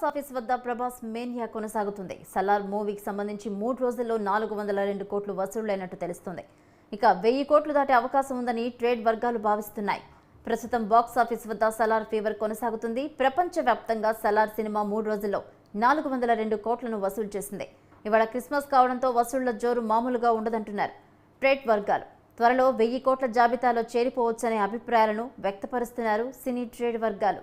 Box office వద్ద Prabhas mania కొనసాగుతుంది. సలార్ మూవీకి సంబంధించి 3 రోజుల్లో 402 కోట్లు వసూళ్లైనట్టు తెలుస్తుంది. ఇక 1000 కోట్లు దాటే అవకాశం ఉందని ట్రేడ్ వర్గాలు భావిస్తున్నాయి. ప్రస్తుతం బాక్స్ ఆఫీస్ వద్ద సలార్ ఫీవర్ కొనసాగుతుంది. ప్రపంచవ్యాప్తంగా సలార్ సినిమా 3 రోజుల్లో 402 కోట్లను వసూలు చేసింది. ఇవాళ క్రిస్మస్ కావడంతో వసూళ్ల జోరు మామూలుగా ఉండదంటున్నారు ట్రేడ్ వర్గాలు. త్వరలో 1000 కోట్ల జాబితాలో చేరిపోవచ్చనే అభిప్రాయాలను వ్యక్తపరుస్తున్నారు సినీ ట్రేడ్ వర్గాలు.